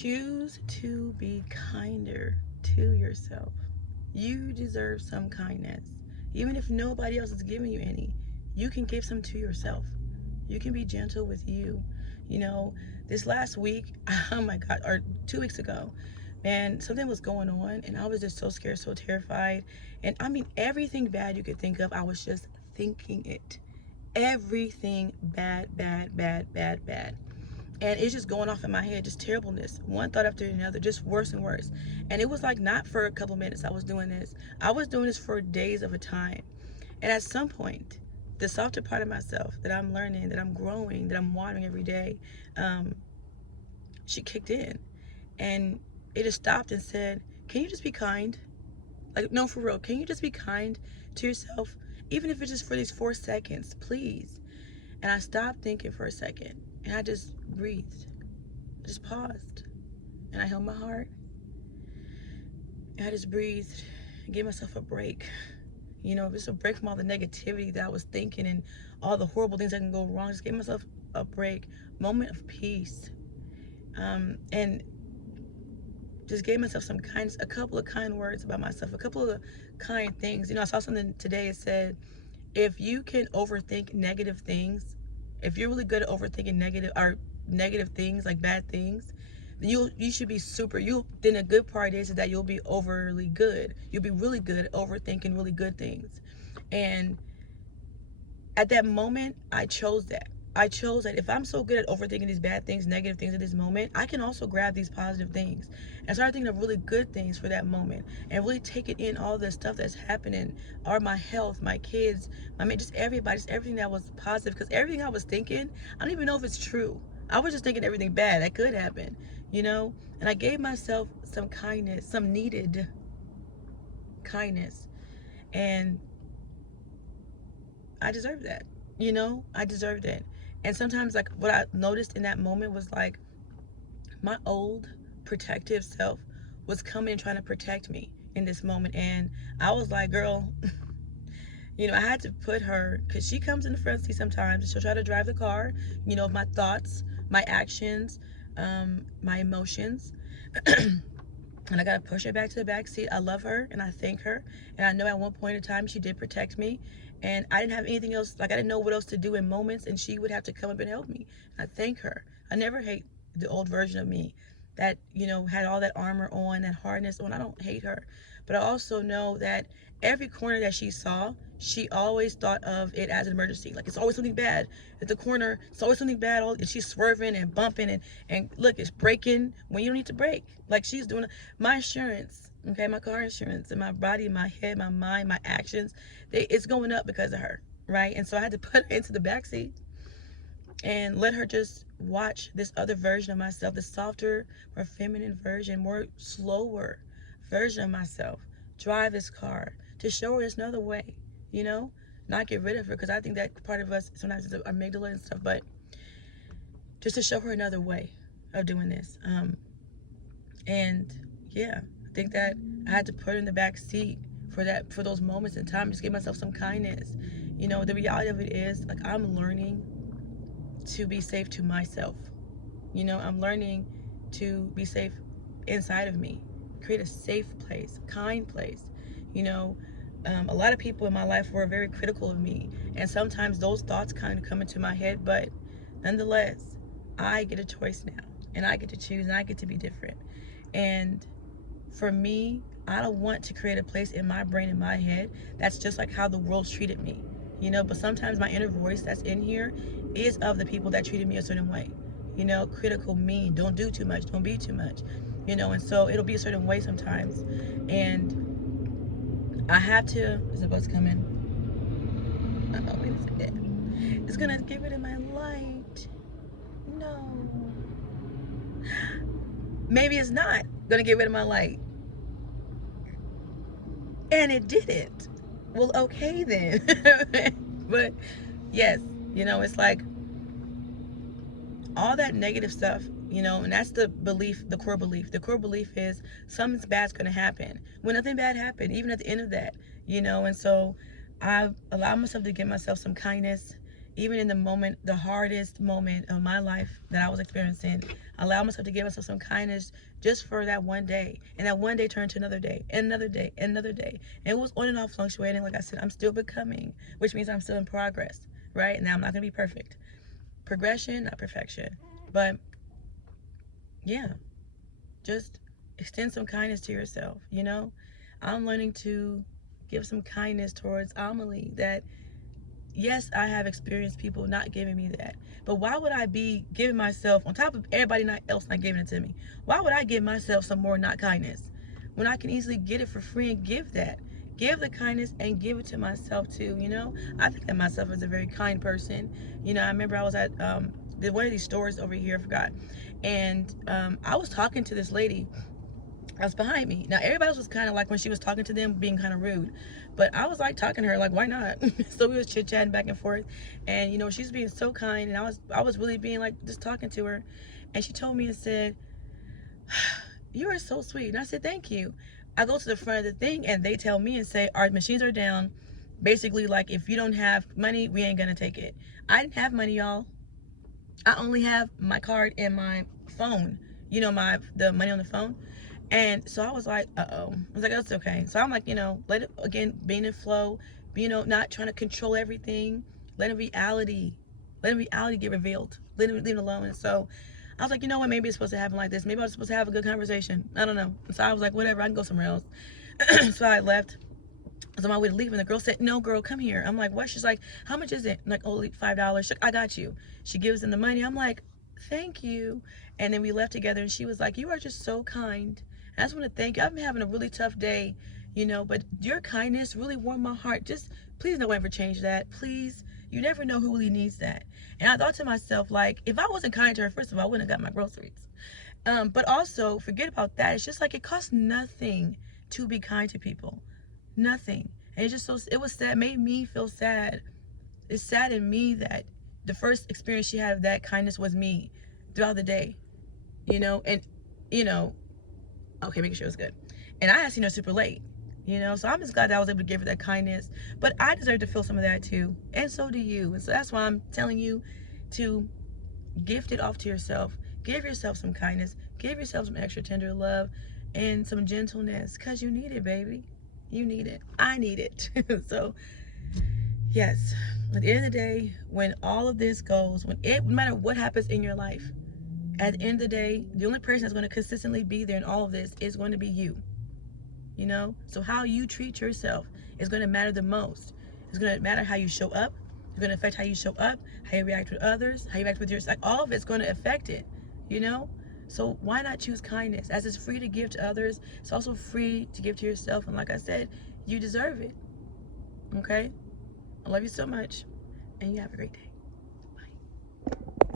Choose to be kinder to yourself. You deserve some kindness. Even if nobody else is giving you any, you can give some to yourself. You can be gentle with you. You know, this last week, oh my God, or 2 weeks ago, man, something was going on and I was just so scared, so terrified. And I mean, everything bad you could think of, I was just thinking it. Everything bad, bad, bad, bad, bad. And it's just going off in my head, just terribleness, one thought after another, just worse and worse. And it was like not for a couple minutes I was doing this. I was doing this for days of a time. And at some point, the softer part of myself that I'm learning, that I'm growing, that I'm watering every day, um, she kicked in. And it just stopped and said, can you just be kind? Like, no, for real, can you just be kind to yourself? Even if it's just for these 4 seconds, please. And I stopped thinking for a second and I just breathed. I just paused and I held my heart and I just breathed and gave myself a break. You know, just a break from all the negativity that I was thinking and all the horrible things that can go wrong. Just gave myself a break, moment of peace, and just gave myself some kindness, a couple of kind words about myself, a couple of kind things. You know, I saw something today. It said, if you can overthink negative things, if you're really good at overthinking negative things, like bad things, you should be super. You then a good part is that you'll be overly good. You'll be really good at overthinking really good things. And at that moment, I chose that. I chose that if I'm so good at overthinking these bad things, negative things at this moment, I can also grab these positive things and start thinking of really good things for that moment and really taking in all the stuff that's happening, or my health, my kids, I mean, just everybody, just everything that was positive. Because everything I was thinking, I don't even know if it's true. I was just thinking everything bad that could happen, you know? And I gave myself some kindness, some needed kindness. And I deserve that. You know, I deserved it. And sometimes, like, what I noticed in that moment was like my old protective self was coming and trying to protect me in this moment. And I was like, girl, you know, I had to put her, because she comes in the front seat sometimes. She'll try to drive the car, you know, my thoughts, my actions, my emotions. And I gotta push her back to the back seat. I love her and I thank her. And I know at one point in time she did protect me. And I didn't have anything else, like I didn't know what else to do in moments, and she would have to come up and help me. I thank her. I never hate the old version of me that, you know, had all that armor on, that hardness on. I don't hate her. But I also know that every corner that she saw, she always thought of it as an emergency. Like, it's always something bad at the corner. It's always something bad. And she's swerving and bumping and look, it's breaking when you don't need to break. Like, she's doing my insurance, okay, my car insurance, and my body, my head, my mind, my actions, it's going up because of her, right? And so I had to put her into the backseat and let her just watch this other version of myself, the softer, more feminine version, more slower version of myself, drive this car to show her there's another way, you know, not get rid of her, because I think that part of us sometimes is the amygdala and stuff, but just to show her another way of doing this. And yeah, I think that I had to put her in the back seat for that, for those moments in time, just give myself some kindness. You know, the reality of it is, like, I'm learning to be safe to myself. You know, I'm learning to be safe inside of me, create a safe place, kind place. You know, a lot of people in my life were very critical of me, and sometimes those thoughts kind of come into my head, but nonetheless, I get a choice now, and I get to choose, and I get to be different. And for me, I don't want to create a place in my brain, in my head, that's just like how the world's treated me. You know, but sometimes my inner voice that's in here is of the people that treated me a certain way. You know, critical, mean, don't do too much, don't be too much. You know, and so it'll be a certain way sometimes. And I have to, is the bus coming? Oh, wait a second. It's gonna get rid of my light. No. Maybe it's not gonna get rid of my light. And it didn't. Well, okay then. But yes, you know, it's like all that negative stuff, you know, and that's the belief, the core belief. The core belief is something bad's going to happen. When nothing bad happened, even at the end of that, you know, and so I allow myself to give myself some kindness, even in the moment, the hardest moment of my life that I was experiencing. Allow myself to give myself some kindness just for that one day. And that one day turned to another day, and another day, and another day. And it was on and off fluctuating. Like I said, I'm still becoming, which means I'm still in progress, right? Now I'm not going to be perfect. Progression, not perfection. But yeah, just extend some kindness to yourself, you know? I'm learning to give some kindness towards Amelie that, yes, I have experienced people not giving me that. But why would I be giving myself, on top of everybody else not giving it to me, why would I give myself some more not kindness when I can easily get it for free and give that? Give the kindness and give it to myself too, you know? I think of myself as a very kind person. You know, I remember I was at one of these stores over here, I forgot. And I was talking to this lady that's behind me. Now everybody else was kind of like, when she was talking to them, being kind of rude, but I was like talking to her like, why not? So we was chit-chatting back and forth, and you know, she's being so kind, and I was really being like, just talking to her, and she told me and said, you are so sweet. And I said, thank you. I go to the front of the thing, and they tell me and say, our machines are down, basically like, if you don't have money, we ain't gonna take it. I didn't have money, y'all. I only have my card and my phone, you know, the money on the phone. And so I was like, uh-oh. I was like, that's okay. So I'm like, you know, let it, again, being in flow, you know, not trying to control everything. Letting reality get revealed. Leave it alone. And so I was like, you know what, maybe it's supposed to happen like this. Maybe I was supposed to have a good conversation. I don't know. So I was like, whatever, I can go somewhere else. So I left. I was on my way to leave, and the girl said, no, girl, come here. I'm like, what? She's like, how much is it? I'm like, only $5. She's like, I got you. She gives them the money. I'm like, thank you. And then we left together, and she was like, you are just so kind. And I just want to thank you. I've been having a really tough day, you know, but your kindness really warmed my heart. Just please don't ever change that. Please. You never know who really needs that. And I thought to myself, like, if I wasn't kind to her, first of all, I wouldn't have got my groceries. But also, forget about that. It's just like, it costs nothing to be kind to people. Nothing. And it's just so, it was sad, made me feel sad. It saddened me that the first experience she had of that kindness was me throughout the day, you know. And you know, okay, making sure it was good. And I had seen her super late, you know, so I'm just glad that I was able to give her that kindness. But I deserve to feel some of that too, and so do you. And so that's why I'm telling you to gift it off to yourself. Give yourself some kindness. Give yourself some extra tender love and some gentleness, because you need it, baby. You need it. I need it. So yes, at the end of the day, when all of this goes, no matter what happens in your life, at the end of the day, the only person that's going to consistently be there in all of this is going to be you. You know? So how you treat yourself is going to matter the most. It's going to matter how you show up. It's going to affect how you show up, how you react with others, how you react with yourself. Like, all of it's going to affect it, you know? So why not choose kindness? As it's free to give to others, it's also free to give to yourself. And like I said, you deserve it. Okay? I love you so much, and you have a great day.